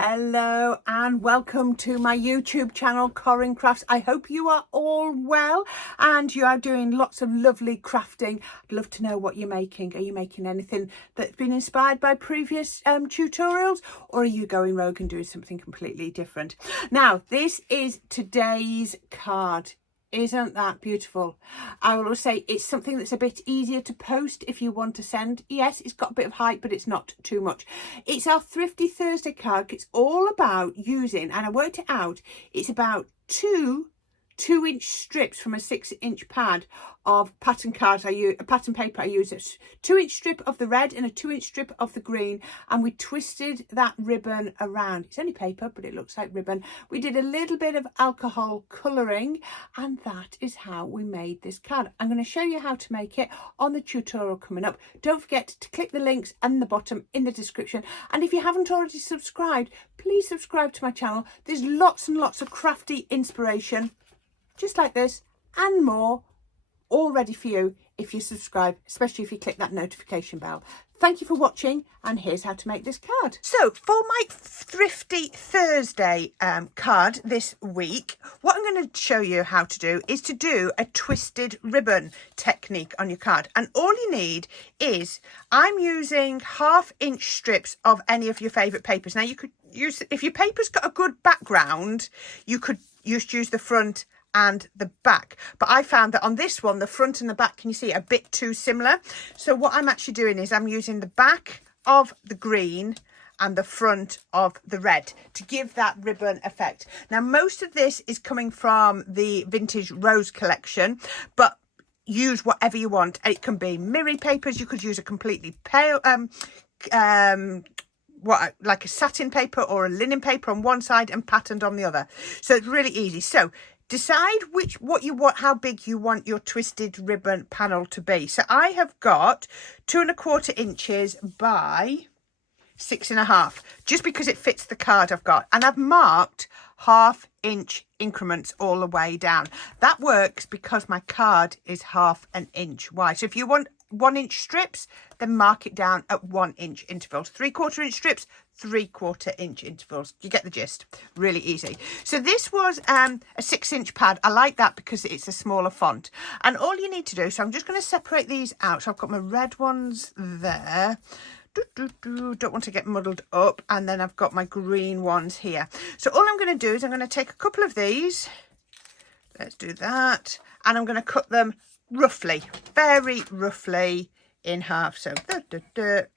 Hello and welcome to my YouTube channel, Corrine Crafts. I hope you are all well and you are doing lots of lovely crafting. I'd love to know what you're making. Are you making anything that's been inspired by previous tutorials, or are you going rogue and doing something completely different? Now, this is today's card. Isn't that beautiful? I will say it's something that's a bit easier to post if you want to send. Yes, it's got a bit of height, but it's not too much. It's our Thrifty Thursday card. It's all about using, and I worked it out, it's about two 2-inch strips from a 6-inch pad of pattern cards. I use a pattern paper. I use a 2-inch strip of the red and a 2-inch strip of the green, and we twisted that ribbon around. It's only paper, but it looks like ribbon. We did a little bit of alcohol colouring, and that is how we made this card. I'm going to show you how to make it on the tutorial coming up. Don't forget to click the links in the bottom in the description, and if you haven't already subscribed, please subscribe to my channel. There's lots and lots of crafty inspiration just like this and more, all ready for you if you subscribe, especially if you click that notification bell. Thank you for watching, and here's how to make this card. So for my Thrifty Thursday card this week, what I'm going to show you how to do is to do a twisted ribbon technique on your card. And all you need is, I'm using 1/2-inch strips of any of your favourite papers. Now you could use, if your paper's got a good background, you could just use the front and the back, but I found that on this one the front and the back, can you see, a bit too similar. So what I'm actually doing is I'm using the back of the green and the front of the red to give that ribbon effect. Now most of this is coming from the vintage rose collection, but use whatever you want. It can be mirrored papers. You could use a completely pale like a satin paper or a linen paper on one side and patterned on the other. So it's really easy. So decide what you want, how big you want your twisted ribbon panel to be. So I have got 2¼ inches by 6½, just because it fits the card I've got, and I've marked 1/2-inch increments all the way down. That works because my card is 1/2 inch wide. So if you want 1-inch strips, then mark it down at 1-inch intervals. 3/4 inch strips, 3/4 inch intervals. You get the gist. Really easy. So this was a 6-inch pad. I like that because it's a smaller font. And all you need to do, so I'm just going to separate these out. So I've got my red ones there. Don't want to get muddled up. And then I've got my green ones here. So all I'm going to do is I'm going to take a couple of these. Let's do that. And I'm going to cut them roughly, very roughly in half. So there,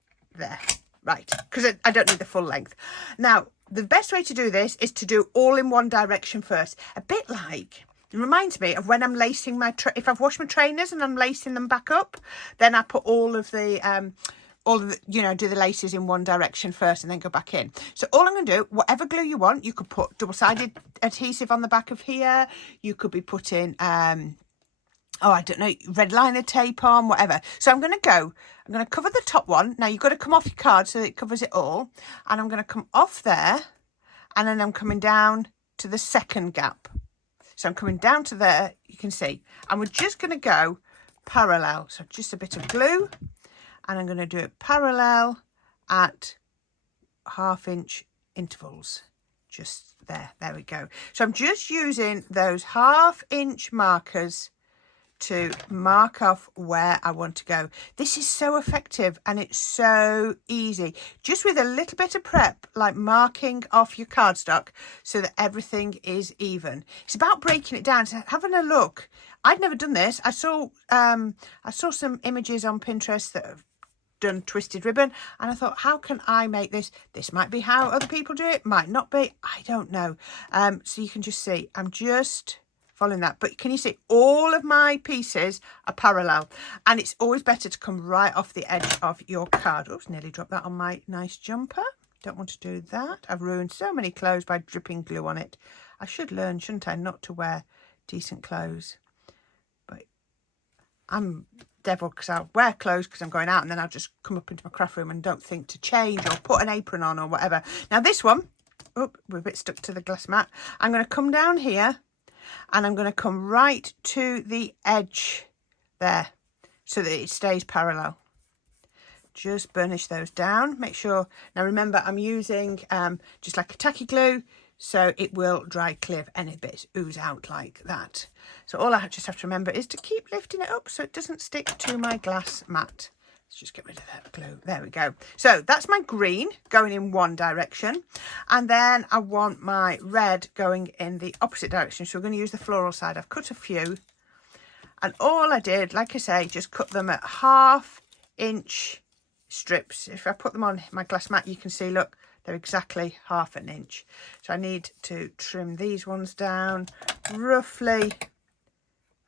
right, because I don't need the full length. Now the best way to do this is to do all in one direction first, a bit like, it reminds me of when I'm lacing my if I've washed my trainers and I'm lacing them back up, then I put all of the do the laces in one direction first and then go back in. So all I'm going to do, whatever glue you want, you could put double-sided adhesive on the back of here, you could be putting I don't know, red liner tape on, whatever. So I'm going to cover the top one. Now you've got to come off your card so that it covers it all. And I'm going to come off there, and then I'm coming down to the second gap. So I'm coming down to there, you can see. And we're just going to go parallel. So just a bit of glue, and I'm going to do it parallel at 1/2-inch intervals. Just there we go. So I'm just using those 1/2-inch markers to mark off where I want to go. This is so effective and it's so easy, just with a little bit of prep, like marking off your cardstock so that everything is even. It's about breaking it down, so having a look. I'd never done this. I saw some images on Pinterest that have done twisted ribbon, and I thought, how can I make this? This might be how other people do it, might not be, I don't know. So you can just see I'm just following that, but can you see all of my pieces are parallel, and it's always better to come right off the edge of your card. Oops, nearly dropped that on my nice jumper. Don't want to do that. I've ruined so many clothes by dripping glue on it. I should learn, shouldn't I, not to wear decent clothes. But I'm devil, because I'll wear clothes because I'm going out, and then I'll just come up into my craft room and don't think to change or put an apron on or whatever. Now this one, oh, we're a bit stuck to the glass mat. I'm going to come down here, and I'm going to come right to the edge there so that it stays parallel. just burnish those down. Make sure, now remember I'm using just like a tacky glue, so it will dry clear if any bits ooze out like that. So all I just have to remember is to keep lifting it up so it doesn't stick to my glass mat. Let's just get rid of that glue. There we go. So that's my green going in one direction, and then I want my red going in the opposite direction. So we're going to use the floral side. I've cut a few, and all I did, like I say, just cut them at 1/2 inch strips. If I put them on my glass mat, you can see, look, they're exactly 1/2 inch. So I need to trim these ones down roughly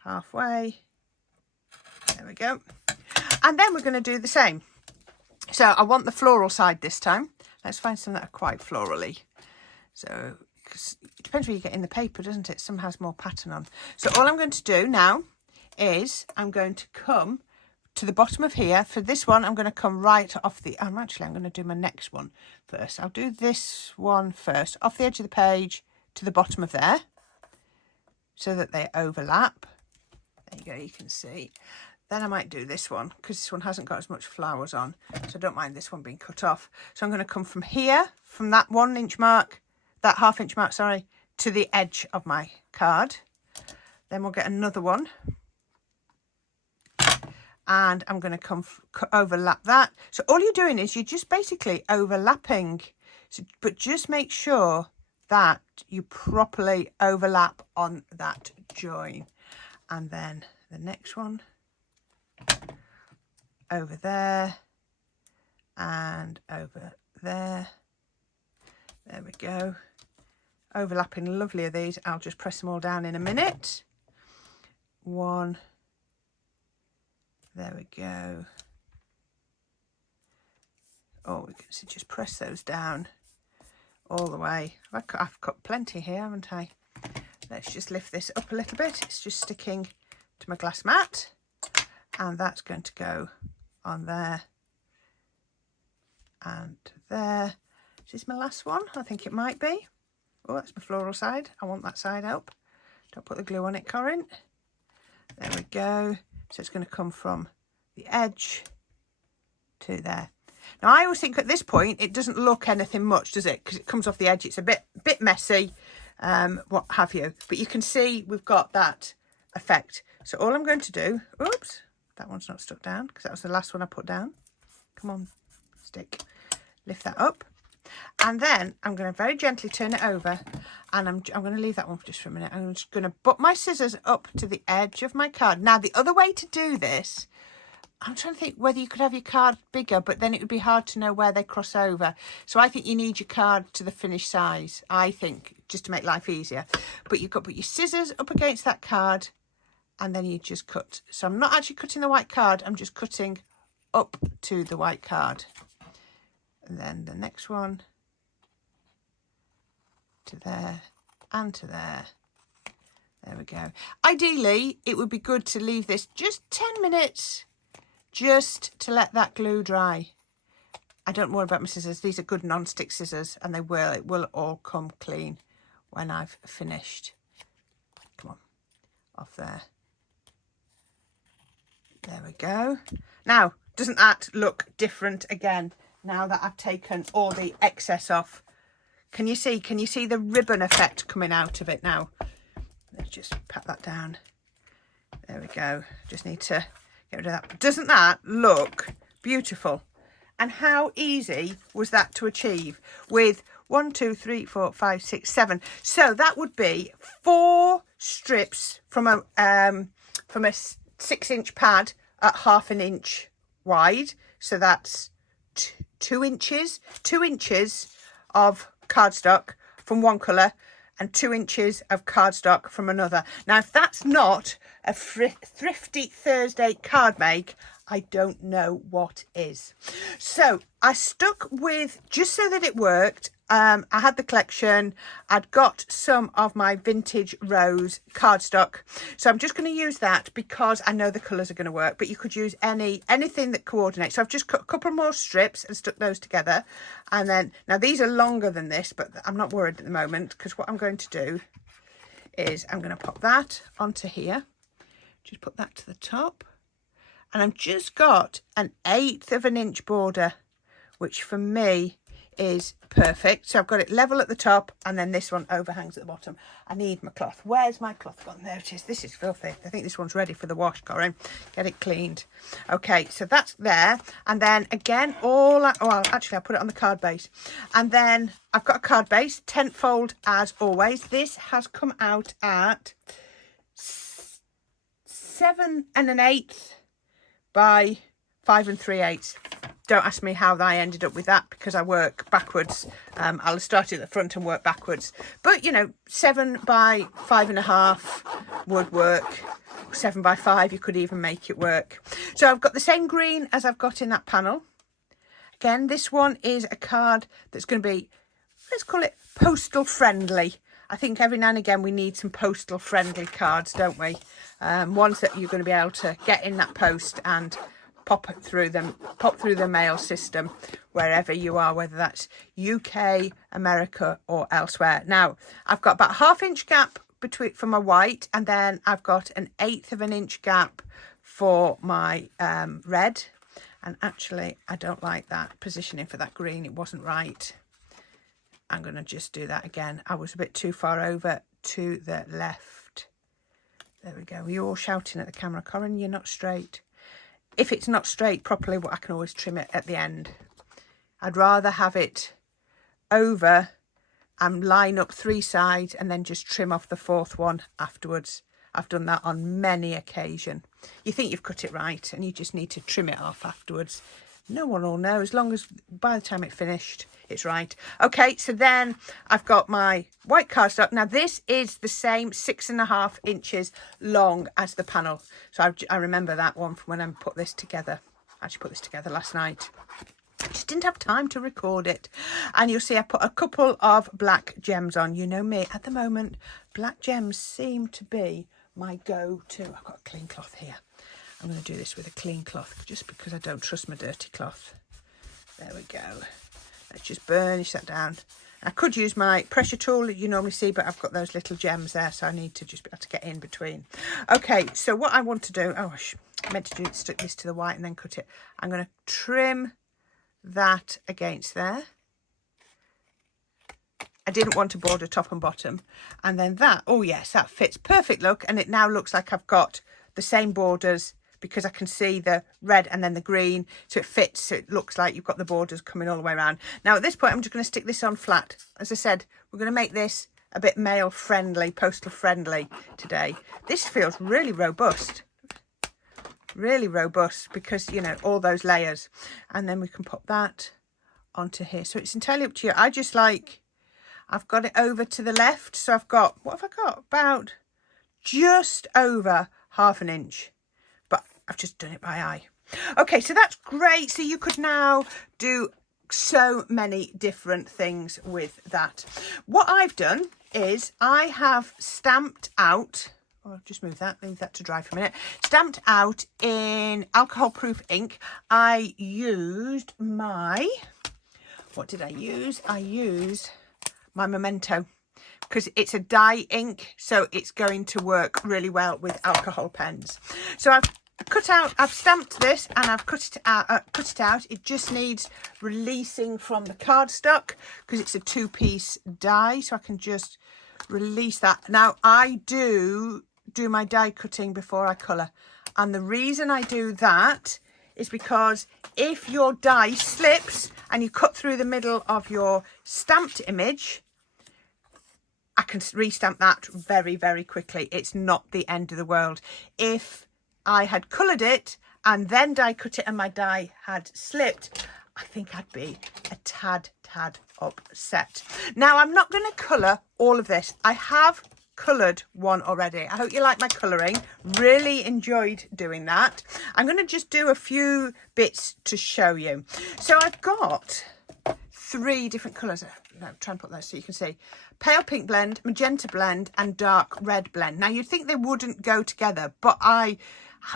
halfway. There we go. And then we're going to do the same. So I want the floral side this time. Let's find some that are quite florally. So, because it depends where you get in the paper, doesn't it? Some has more pattern on. So all I'm going to do now is I'm going to come to the bottom of here. For this one, I'm going to come right off the... I'm going to do my next one first. I'll do this one first, off the edge of the page to the bottom of there, so that they overlap. There you go, you can see. Then I might do this one, because this one hasn't got as much flowers on, so I don't mind this one being cut off. So I'm going to come from here, from that 1 inch mark, that 1/2 inch mark, sorry, to the edge of my card. Then we'll get another one. And I'm going to come overlap that. So all you're doing is you're just basically overlapping. So, but just make sure that you properly overlap on that join. And then the next one over there and over there. There we go. Overlapping lovely of these. I'll just press them all down in a minute. One. There we go. Oh, we can see, just press those down all the way. I've cut plenty here, haven't I? Let's just lift this up a little bit. It's just sticking to my glass mat. And that's going to go on there and there. Is this my last one? I think it might be. Oh, that's my floral side. I want that side up. Don't put the glue on it, Corrine. There we go. So it's going to come from the edge to there. Now, I always think at this point, it doesn't look anything much, does it? Because it comes off the edge. It's a bit messy, what have you. But you can see we've got that effect. So all I'm going to do, oops, that one's not stuck down because that was the last one I put down. Come on, stick. Lift that up. And then I'm going to very gently turn it over, and I'm going to leave that one just for a minute. I'm just going to put my scissors up to the edge of my card. Now, the other way to do this, I'm trying to think whether you could have your card bigger, but then it would be hard to know where they cross over. So I think you need your card to the finished size, I think, just to make life easier. But you've got to put your scissors up against that card, and then you just cut. So I'm not actually cutting the white card, I'm just cutting up to the white card. And then the next one to there and to there. There we go. Ideally, it would be good to leave this just 10 minutes just to let that glue dry. I don't worry about my scissors. These are good non-stick scissors, and it will all come clean when I've finished. Come on, off there. There we go. Now, doesn't that look different again? Now that I've taken all the excess off, can you see the ribbon effect coming out of it now? Let's just pat that down. There we go. Just need to get rid of that. Doesn't that look beautiful? And how easy was that to achieve with 1, 2, 3, 4, 5, 6, 7. So that would be 4 strips from a 6-inch pad at 1/2 inch wide. So that's 2 inches. 2 inches of cardstock from one colour and 2 inches of cardstock from another. Now, if that's not a Thrifty Thursday card make, I don't know what is. So I stuck with, just so that it worked, I had the collection. I'd got some of my vintage rose cardstock, so I'm just going to use that because I know the colours are going to work, but you could use anything that coordinates. So I've just cut a couple more strips and stuck those together. And then, now these are longer than this, but I'm not worried at the moment, because what I'm going to do is I'm going to pop that onto here. Just put that to the top. And I've just got an 1/8 of an inch border, which for me is perfect. So I've got it level at the top, and then this one overhangs at the bottom. I need my cloth. Where's my cloth gone? There it is. This is filthy. I think this one's ready for the wash, Corrine. Get it cleaned. Okay, so that's there. And then again, actually I'll put it on the card base. And then I've got a card base, tent fold as always. This has come out at 7 1/8 by 5 3/8. Don't ask me how I ended up with that, because I work backwards. I'll start at the front and work backwards. But, 7 by 5 1/2 would work. 7 by 5, you could even make it work. So I've got the same green as I've got in that panel. Again, this one is a card that's going to be, let's call it postal friendly. I think every now and again we need some postal friendly cards, don't we? Ones that you're going to be able to get in that post and pop through the mail system wherever you are, whether that's UK, America or elsewhere. Now I've got about 1/2 inch gap for my white, and then I've got an 1/8 of an inch gap for my red. And actually I don't like that positioning for that green. It wasn't right. I'm going to just do that again. I was a bit too far over to the left. There we go. You're all shouting at the camera, Corrine, you're not straight. If it's not straight properly, I can always trim it at the end. I'd rather have it over and line up 3 sides and then just trim off the 4th one afterwards. I've done that on many occasions. You think you've cut it right and you just need to trim it off afterwards. No one will know, as long as by the time it's finished, it's right. Okay, so then I've got my white cardstock. Now this is the same 6 1/2 inches long as the panel. So I remember that one from when I put this together. I actually put this together last night. I just didn't have time to record it. And you'll see I put a couple of black gems on. You know me, at the moment, black gems seem to be my go-to. I've got a clean cloth here. I'm going to do this with a clean cloth just because I don't trust my dirty cloth. There we go. Let's just burnish that down. I could use my pressure tool that you normally see, but I've got those little gems there, so I need to just be able to get in between. Okay, so what I want to do, I meant to stick this to the white and then cut it. I'm going to trim that against there. I didn't want to border top and bottom. And then that, oh yes, that fits perfect look. And it now looks like I've got the same borders, because I can see the red and then the green, so it fits, so it looks like you've got the borders coming all the way around. Now at this point I'm just going to stick this on flat. As I said, we're going to make this a bit mail friendly, postal friendly today. This feels really robust, because all those layers. And then we can pop that onto here. So it's entirely up to you. I've got it over to the left, so I've got, what have I got? About just over 1/2 inch. I've just done it by eye. Okay, so that's great. So you could now do so many different things with that. What I've done is I have stamped out, I'll just move that, leave that to dry for a minute. Stamped out in alcohol proof ink. I used my, what did I use? I used my Memento, because it's a dye ink, so it's going to work really well with alcohol pens. So I've stamped this and I've cut it out. It just needs releasing from the cardstock because it's a 2-piece die, so I can just release that. Now I do my die cutting before I colour, and the reason I do that is because if your die slips and you cut through the middle of your stamped image, I can restamp that very, very quickly. It's not the end of the world. If I had coloured it and then die cut it and my die had slipped, I think I'd be a tad upset. Now I'm not going to colour all of this. I have coloured one already. I hope you like my colouring. Really enjoyed doing that. I'm going to just do a few bits to show you. So I've got 3 different colours. Try and put those so you can see. Pale pink blend, magenta blend and dark red blend. Now you'd think they wouldn't go together, but I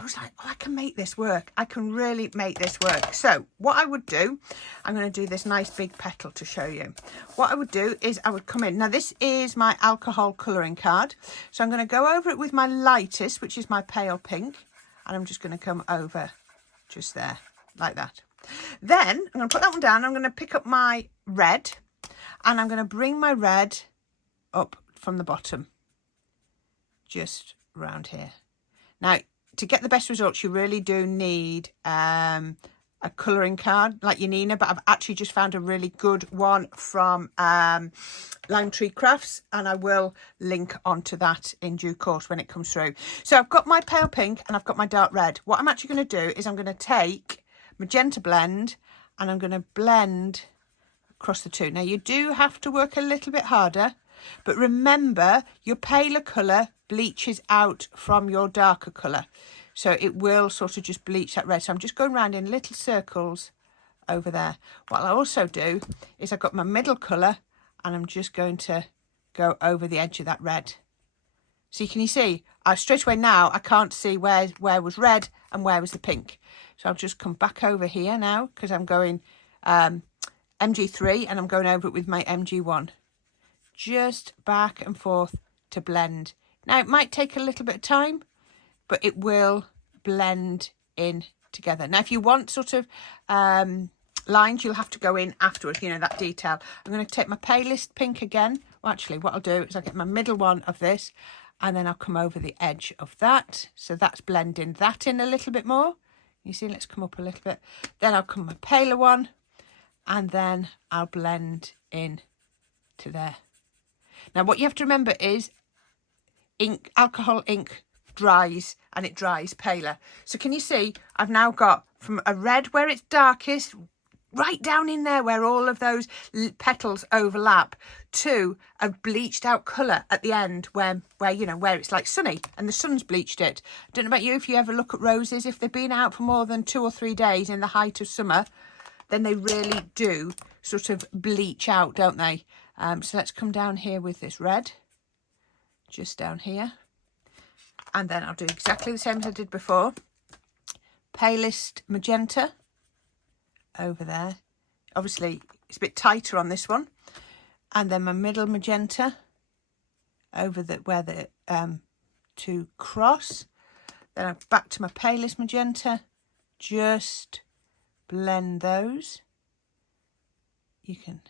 was like, oh, I can make this work. I can really make this work. So what I would do, I'm going to do this nice big petal to show you. What I would do is I would come in. Now this is my alcohol colouring card. So I'm going to go over it with my lightest, which is my pale pink. And I'm just going to come over just there, like that. Then I'm going to put that one down. I'm going to pick up my red, and I'm going to bring my red up from the bottom, just around here. Now, to get the best results, you really do need a colouring card like your Nina, but I've actually just found a really good one from Lime Tree Crafts, and I will link onto that in due course when it comes through. So I've got my pale pink and I've got my dark red. What I'm actually going to do is I'm going to take magenta blend and I'm going to blend across the two. Now you do have to work a little bit harder, but remember your paler colour bleaches out from your darker colour. So it will sort of just bleach that red. So I'm just going around in little circles over there. What I'll also do is I've got my middle colour and I'm just going to go over the edge of that red. So can you see, straight away now, I can't see where was red and where was the pink. So I'll just come back over here now because I'm going MG3 and I'm going over it with my MG1. Just back and forth to blend. Now it might take a little bit of time, but it will blend in together. Now, if you want sort of lines, you'll have to go in afterwards, you know, that detail. I'm going to take my palest pink again. Well, actually, what I'll do is I'll get my middle one of this, and then I'll come over the edge of that. So that's blending that in a little bit more. You see, let's come up a little bit. Then I'll come my paler one, and then I'll blend in to there. Now, what you have to remember is alcohol ink dries, and it dries paler. So can you see I've now got from a red where it's darkest right down in there where all of those petals overlap to a bleached out colour at the end where you know, where it's like sunny and the sun's bleached it. I don't know about you, if you ever look at roses, if they've been out for more than 2 or 3 days in the height of summer, then they really do sort of bleach out, don't they? So let's come down here with this red, just down here. And then I'll do exactly the same as I did before. Palest magenta over there. Obviously, it's a bit tighter on this one. And then my middle magenta over where the two cross. Then I'm back to my palest magenta. Just blend those. You can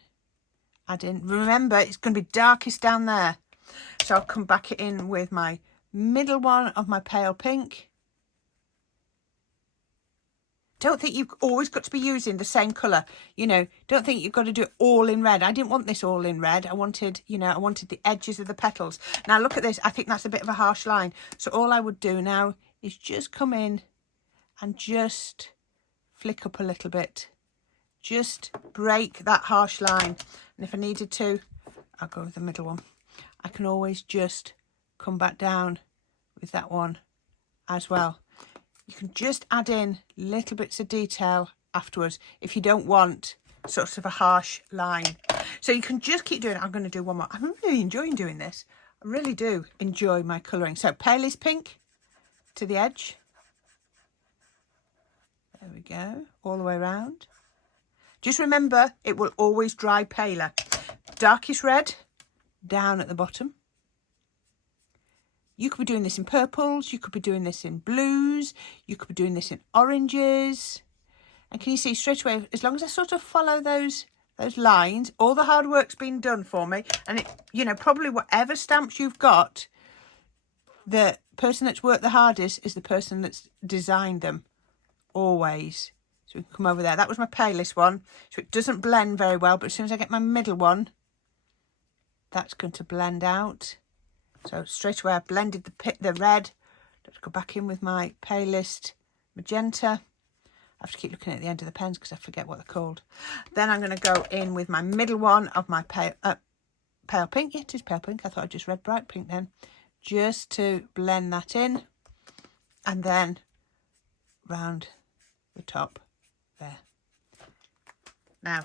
add in. Remember, it's going to be darkest down there. So I'll come back in with my middle one of my pale pink. Don't think you've always got to be using the same colour. You know, don't think you've got to do it all in red. I didn't want this all in red. I wanted, you know, I wanted the edges of the petals. Now look at this. I think that's a bit of a harsh line. So all I would do now is just come in and just flick up a little bit. Just break that harsh line. And if I needed to, I'll go with the middle one. I can always just come back down with that one as well. You can just add in little bits of detail afterwards if you don't want sort of a harsh line. So you can just keep doing it. I'm going to do one more. I'm really enjoying doing this. I really do enjoy my colouring. So palest pink to the edge. There we go. All the way around. Just remember, it will always dry paler. Darkest red down at the bottom. You could be doing this in purples, you could be doing this in blues, you could be doing this in oranges. And can you see straight away, as long as I sort of follow those lines, all the hard work's been done for me. And it, you know, probably whatever stamps you've got, the person that's worked the hardest is the person that's designed them, always. So we can come over there. That was my palest one, so it doesn't blend very well, but as soon as I get my middle one, that's going to blend out. So straight away I've blended the red. Let's go back in with my palest magenta. I have to keep looking at the end of the pens because I forget what they're called. Then I'm going to go in with my middle one of my pale pink. Yeah, it is pale pink. I thought I just read bright pink then. Just to blend that in. And then round the top there. Now,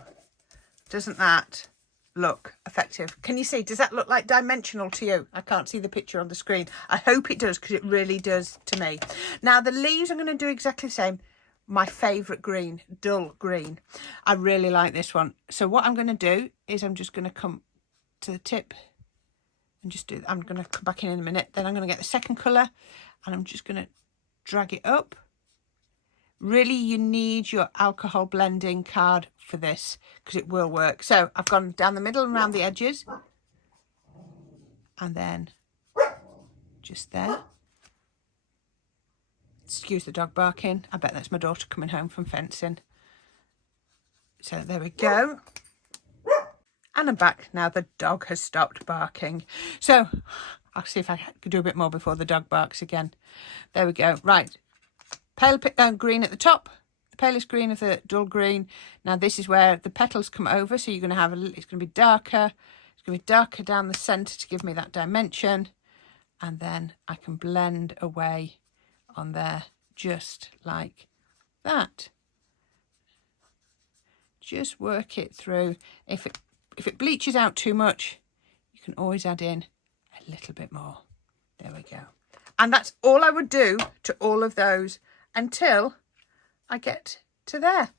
doesn't that look effective? Can you see? Does that look like dimensional to you? I can't see the picture on the screen. I hope it does, because it really does to me. Now the leaves, I'm going to do exactly the same. My favourite green, dull green. I really like this one. So what I'm going to do is I'm just going to come to the tip and just do, I'm going to come back in a minute. Then I'm going to get the second colour and I'm just going to drag it up. Really, you need your alcohol blending card for this because it will work. So I've gone down the middle and around the edges. And then just there. Excuse the dog barking. I bet that's my daughter coming home from fencing. So there we go. And I'm back now. The dog has stopped barking. So I'll see if I can do a bit more before the dog barks again. There we go. Right. Pale green at the top. The palest green of the dull green. Now this is where the petals come over. So you're going to have it's going to be darker. It's going to be darker down the centre to give me that dimension. And then I can blend away on there just like that. Just work it through. If it bleaches out too much, you can always add in a little bit more. There we go. And that's all I would do to all of those until I get to there.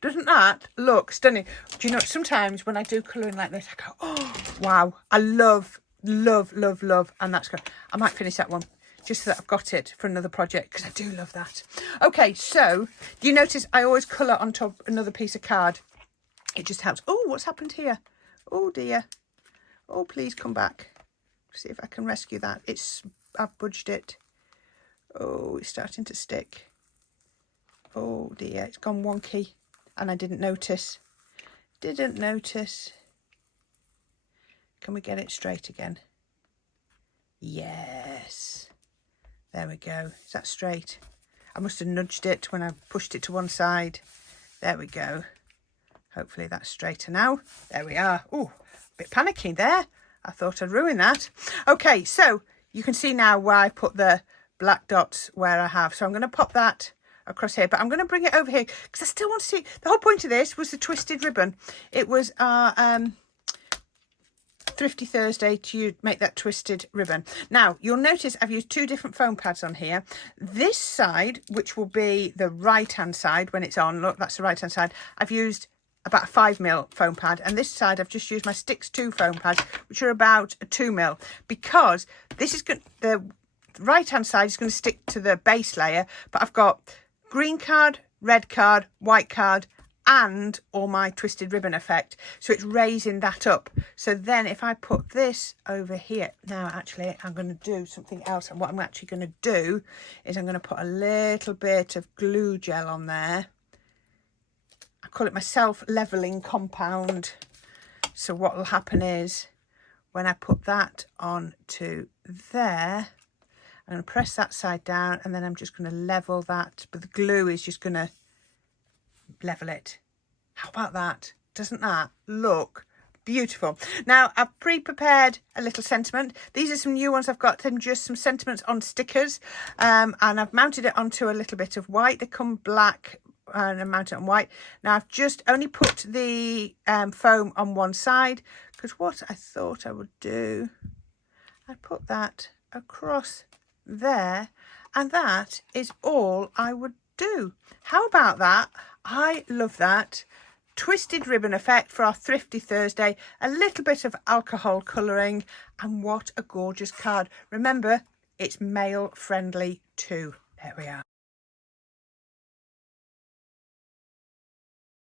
Doesn't that look stunning? Do you know, sometimes when I do colouring like this, I go, oh, wow. I love, love, love, love. And that's good. I might finish that one just so that I've got it for another project because I do love that. Okay, so do you notice I always colour on top another piece of card? It just helps. Oh, what's happened here? Oh, dear. Oh, please come back. See if I can rescue that. I've budged it. Oh, it's starting to stick. Oh, dear. It's gone wonky. And I didn't notice. Didn't notice. Can we get it straight again? Yes. There we go. Is that straight? I must have nudged it when I pushed it to one side. There we go. Hopefully that's straighter now. There we are. Oh, a bit panicky there. I thought I'd ruin that. Okay, so you can see now where I put the black dots where I have. So I'm going to pop that across here, but I'm going to bring it over here because I still want to see. The whole point of this was the twisted ribbon. It was our Thrifty Thursday to make that twisted ribbon. Now, you'll notice I've used two different foam pads on here. This side, which will be the right-hand side when it's on, look, that's the right-hand side, I've used about a 5mm foam pad, and this side I've just used my Sticks 2 foam pads, which are about a 2mm, because this is good. The right-hand side is going to stick to the base layer, but I've got green card, red card, white card, and all my twisted ribbon effect, so it's raising that up. So then if I put this over here, now actually I'm going to do something else, and what I'm actually going to do is I'm going to put a little bit of glue gel on there. I call it my self-leveling compound. So what will happen is when I put that on to there, I'm going to press that side down, and then I'm just going to level that, but the glue is just going to level it. How about that? Doesn't that look beautiful? Now I've pre-prepared a little sentiment. These are some new ones I've got, them just some sentiments on stickers, and I've mounted it onto a little bit of white. They come black and I mount it on white. Now I've just only put the foam on one side because what I thought I would do, I'd put that across there, and that is all I would do. How about that? I love that. Twisted ribbon effect for our Thrifty Thursday, a little bit of alcohol colouring, and what a gorgeous card. Remember, it's male friendly too. There we are.